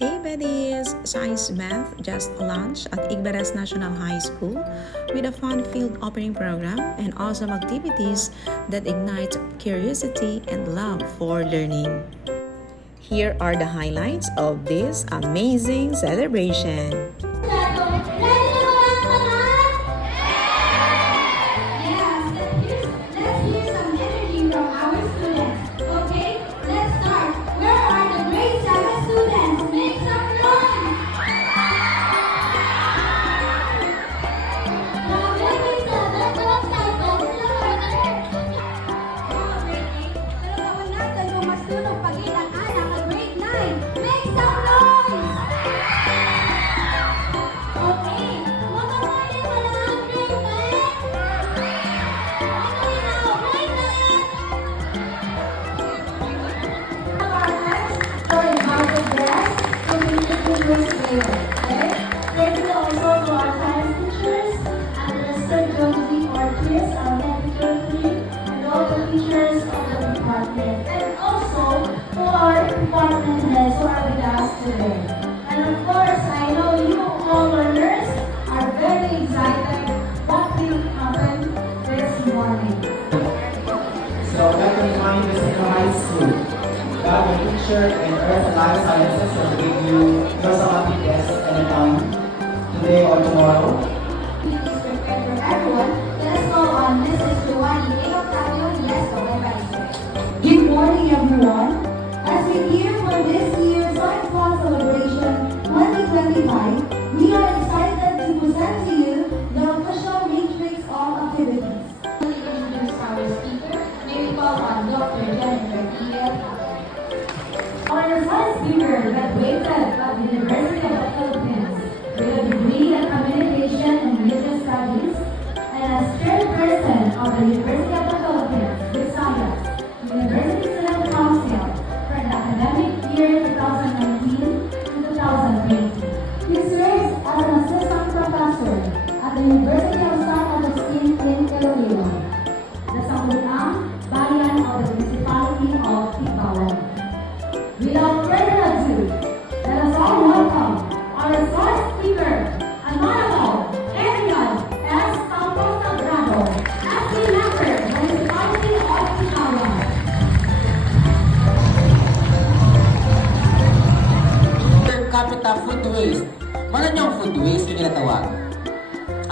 Hey buddies! Science Math just launched at Igbaras National High School with a fun-filled opening program and awesome activities that ignite curiosity and love for learning. Here are the highlights of this amazing celebration. Thank you also to our science teachers and Mr. Josie Ortiz, our medical team, and all the teachers of the department, and also to our department heads who are with us today. And of course, I know you all learners are very excited what will happen this morning. So let me remind you in high school. God, the teacher in Earth and Life Sciences will give you your somatic test anytime, today or tomorrow. Please prepare for everyone. Let's go on. This is Giovanni A. Octavio Nieto by Vice. Good morning, everyone. As we hear for this year's Science Month Celebration 2025, we are excited to present to you the official Matrix All activities. We introduce our speaker. May we call on Dr. Jennifer E. Our science speaker graduated at the University of the Philippines with a degree in Communication and Media Studies and as chairperson of the University of the Philippines with Science, University Student Council for the academic year 2019 to 2020. He serves as an assistant professor at the University of San Agustin in Iloilo, the Sangguniang Bayan of the Municipality of Tigbawan. Without further ado, let us all welcome our first speaker, Honorable Ariel S. Campos Sagrado, acting member, Municipality of Tigbawan. Per capita food waste. Ano yung food waste yung ginatawag?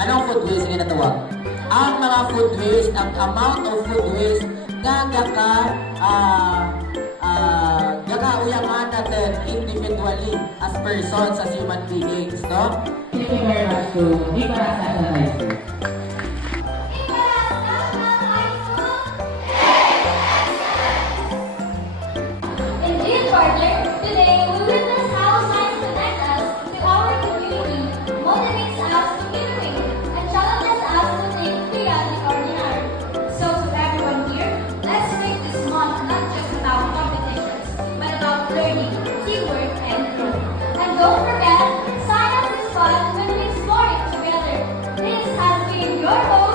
Anong food waste yung ginatawag? Ang mga food waste, ang amount of food waste na uyangan natin individually as persons, as human beings, no? Thank you very much to Igbaras National High School. In this quarter, today we witness how science connects us to our community, motivates us to innovate, and challenges us to think beyond the ordinary. So to everyone here, let's make this month not just about competitions, but about learning, teamwork, and growth. And don't forget, science is fun when we explore it together. This has been your host,